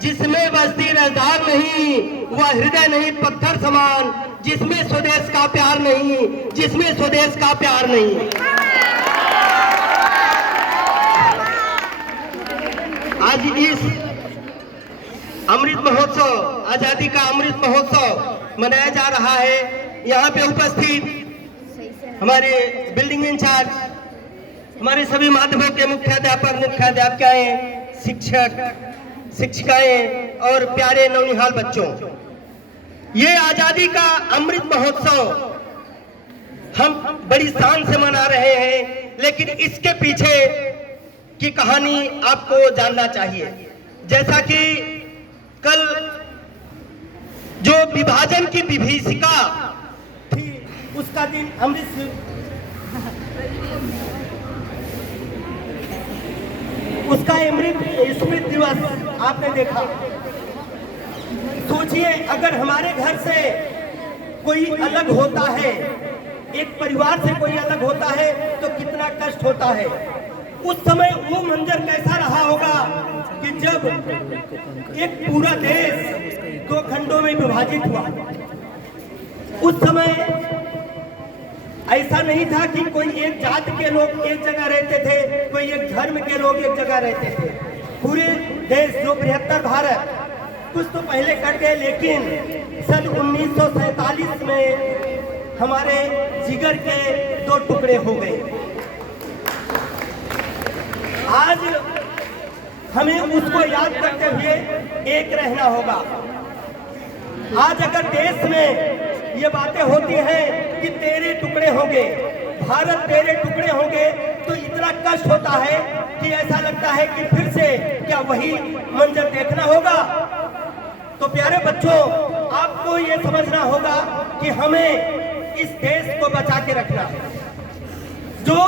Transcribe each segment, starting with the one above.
जिसमें बस्ती रजदार नहीं, वह हृदय नहीं पत्थर समान, जिसमें स्वदेश का प्यार नहीं, जिसमें स्वदेश का प्यार नहीं। आज इस अमृत महोत्सव, आजादी का अमृत महोत्सव मनाया जा रहा है। यहाँ पे उपस्थित हमारे बिल्डिंग इंचार्ज, हमारे सभी माध्यमों के मुख्याध्यापक, मुख्याध्यापिकाएं, शिक्षक, शिक्षिकाएं और प्यारे नौनिहाल बच्चों, ये आजादी का अमृत महोत्सव हम बड़ी शान से मना रहे हैं, लेकिन इसके पीछे की कहानी आपको जानना चाहिए। जैसा कि कल जो विभाजन की विभीषिका थी, उसका दिन उसका स्मृति दिवस आपने देखा। सोचिए, अगर हमारे घर से कोई अलग होता है, एक परिवार से कोई अलग होता है, तो कितना कष्ट होता है। उस समय वो मंजर कैसा रहा होगा कि जब एक पूरा देश 2 खंडों में विभाजित हुआ। उस समय ऐसा नहीं था कि कोई एक जात के लोग एक जगह रहते थे, कोई एक धर्म के लोग एक जगह रहते थे। पूरे देश, जो बृहत्तर भारत, कुछ तो पहले कट गए, लेकिन सन 1947 में हमारे जिगर के 2 टुकड़े हो गए। आज हमें उसको याद करते हुए एक रहना होगा। आज अगर देश में ये बातें होती हैं कि तेरे टुकड़े होंगे, भारत तेरे टुकड़े होंगे, तो इतना कष्ट होता है कि ऐसा लगता है कि फिर से क्या वही मंजर देखना होगा। तो प्यारे बच्चों, आपको ये समझना होगा कि हमें इस देश को बचा के रखना है। जो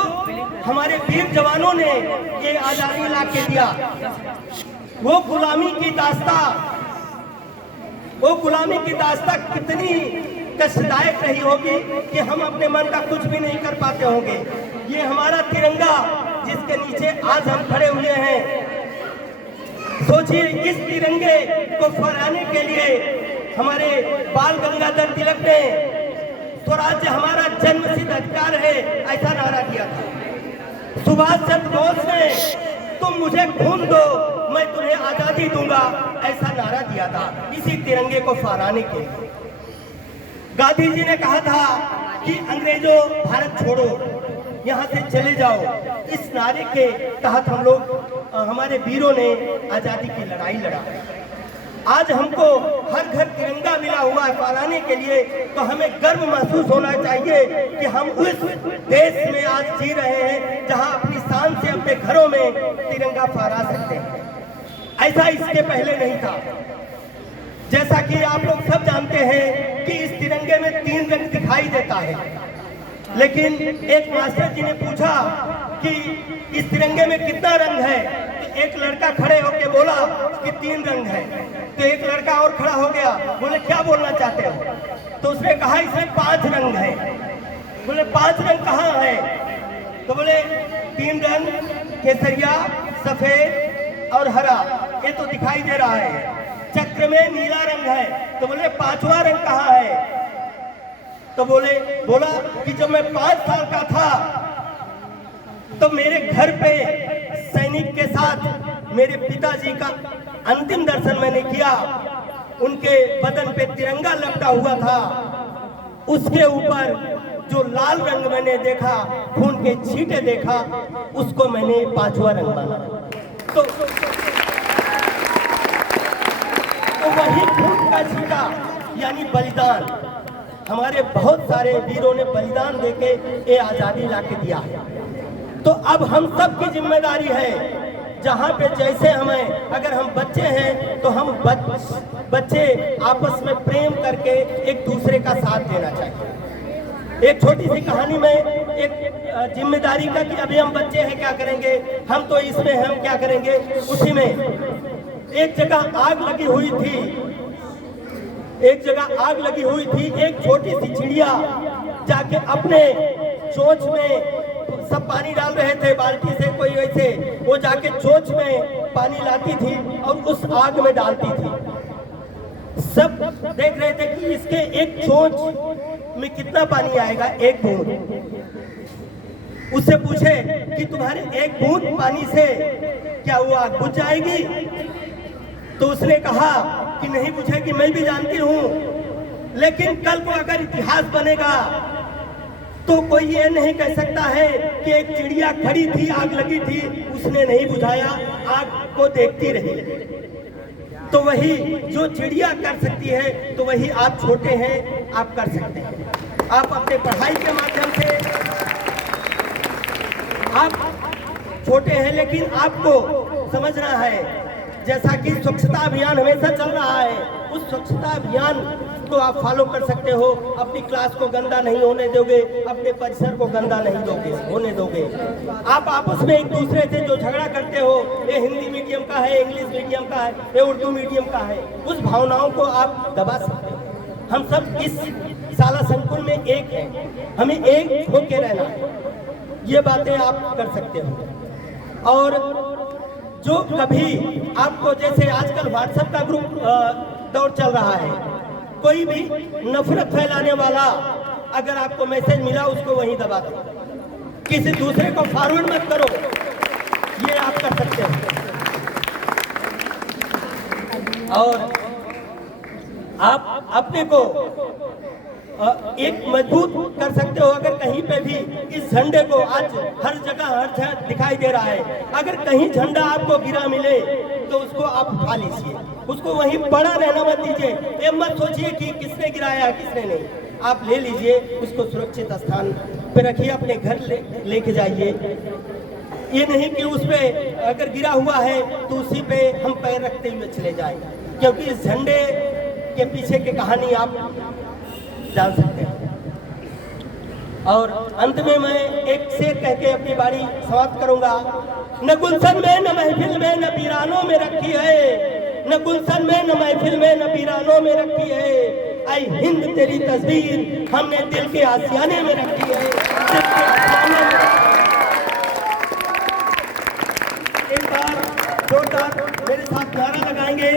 हमारे वीर जवानों ने ये आजादी ला के दिया, वो गुलामी की दास्तां कितनी कष्टदायक रही होगी कि हम अपने मन का कुछ भी नहीं कर पाते होंगे। ये हमारा तिरंगा, जिसके नीचे आज हम खड़े हुए हैं, सोचिए, इस तिरंगे को फहराने के लिए हमारे बाल गंगाधर तिलक ने स्वराज्य हमारा जन्मसिद्ध अधिकार है ऐसा नारा दिया था। सुभाष चंद्र बोस ने तुम मुझे खून दो, मैं तुम्हें आजादी दूंगा ऐसा नारा दिया था, इसी तिरंगे को फहराने के लिए। गांधी जी ने कहा था कि अंग्रेजों, भारत छोड़ो, यहाँ से चले जाओ। इस नारे के तहत हम लोग, हमारे वीरों ने आजादी की लड़ाई लड़ा। आज हमको हर घर तिरंगा मिला हुआ है फहराने के लिए, तो हमें गर्व महसूस होना चाहिए कि हम उस देश में आज जी रहे हैं जहां अपनी शान से अपने घरों में तिरंगा फहरा सकते हैं। ऐसा इसके पहले नहीं था। जैसा कि आप लोग सब जानते हैं कि इस तिरंगे में 3 रंग दिखाई देता है, लेकिन एक मास्टर जी ने पूछा कि इस तिरंगे में कितना रंग है। एक लड़का खड़े होकर बोला कि 3 रंग है। तो एक लड़का और खड़ा हो गया, बोले क्या बोलना चाहते हो? तो उसने कहा इसमें 5 रंग है। बोले 5 रंग कहाँ है? तो बोले 3 रंग, केसरिया, सफेद और हरा, ये तो दिखाई दे रहा है। चक्र में नीला रंग है। तो बोले 5वां रंग कहाँ है? तो बोला कि जब मैं 5 साल का था तो मेरे घर पे सैनिक के साथ मेरे पिताजी का अंतिम दर्शन मैंने किया। उनके बदन पे तिरंगा लपटा हुआ था, उसके ऊपर जो लाल रंग मैंने देखा, खून के छींटे देखा, उसको मैंने 5वां रंग माना। तो वही खून का छींटा यानी बलिदान, हमारे बहुत सारे वीरों ने बलिदान देके ये आजादी ला के दिया है। तो अब हम सब की जिम्मेदारी है, जहाँ पे जैसे हमें, अगर हम बच्चे हैं तो हम बच्चे आपस में प्रेम करके एक दूसरे का साथ देना चाहिए। एक छोटी सी कहानी में एक जिम्मेदारी का कि अभी हम बच्चे हैं, क्या करेंगे हम, तो इसमें हम क्या करेंगे। उसी में एक जगह आग लगी हुई थी, एक छोटी सी चिड़िया जाके अपने चोंच में सब पानी डाल रहे थे बाल्टी से, कोई वैसे, वो जाके चोंच में पानी लाती थी और उस आग में डालती थी। सब देख रहे थे कि इसके एक चोंच में कितना पानी आएगा, एक बूंद। उससे पूछे कि तुम्हारे एक बूंद पानी से क्या वो आग बुझ जाएगी? तो उसने कहा कि नहीं बुझेगी, मैं भी जानती हूं, लेकिन कल को अगर इतिहास बनेगा तो कोई ये नहीं कह सकता है कि एक चिड़िया खड़ी थी, आग लगी थी, उसने नहीं बुझाया, आग को देखती रही। तो वही जो चिड़िया कर सकती है, तो वही आप छोटे हैं, आप कर सकते हैं। आप अपने पढ़ाई के माध्यम से, आप छोटे हैं लेकिन आपको समझना है, जैसा कि स्वच्छता अभियान हमेशा चल रहा है, उस स्वच्छता अभियान को आप फॉलो कर सकते हो। अपनी क्लास को गंदा नहीं होने दोगे, अपने परिसर को गंदा नहीं होने दोगे। आप आपस में एक दूसरे से जो झगड़ा करते हो, ये हिंदी मीडियम का है, इंग्लिश मीडियम का है, ये उर्दू मीडियम का है, उस भावनाओं को आप दबा सकते हो। हम सब इस शाला संकुल में एक हैं, हमें एक होके रहना है, ये बातें आप कर सकते हो। और जो कभी आपको, जैसे आजकल व्हाट्सएप का ग्रुप दौर चल रहा है, कोई भी नफरत फैलाने वाला अगर आपको मैसेज मिला, उसको वहीं दबा दो, किसी दूसरे को फॉरवर्ड मत करो, ये आप कर सकते हो। और आप अपने को एक मजबूत कर सकते हो। अगर कहीं पे भी इस झंडे को, आज हर जगह दिखाई दे रहा है, अगर कहीं झंडा आपको गिरा मिले तो उसको आप उठा लीजिए, उसको वहीं पड़ा रहना मत दीजिए। ये मत सोचिए कि किसने गिराया किसने नहीं, आप ले लीजिए, उसको सुरक्षित स्थान पे रखिए, अपने घर लेके जाइए। ये नहीं कि उस पे अगर गिरा हुआ है तो उसी पे हम पैर रखते हुए चले जाएं, क्योंकि इस झंडे के पीछे की कहानी आप जान सकते हैं। और अंत में मैं एक शेर कह के अपनी बारी समाप्त करूंगा। न गुलशन में, न महफिल में, न पीरानों में रखी है, न गुलशन में, न महफिल में, न पीरानों में रखी है, आई हिंद तेरी तस्वीर हमने दिल के आशियाने में रखी है, दिल के आशियाने में। एक बार जोरदार मेरे साथ नारा लगाएंगे,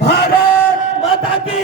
भारत माता की।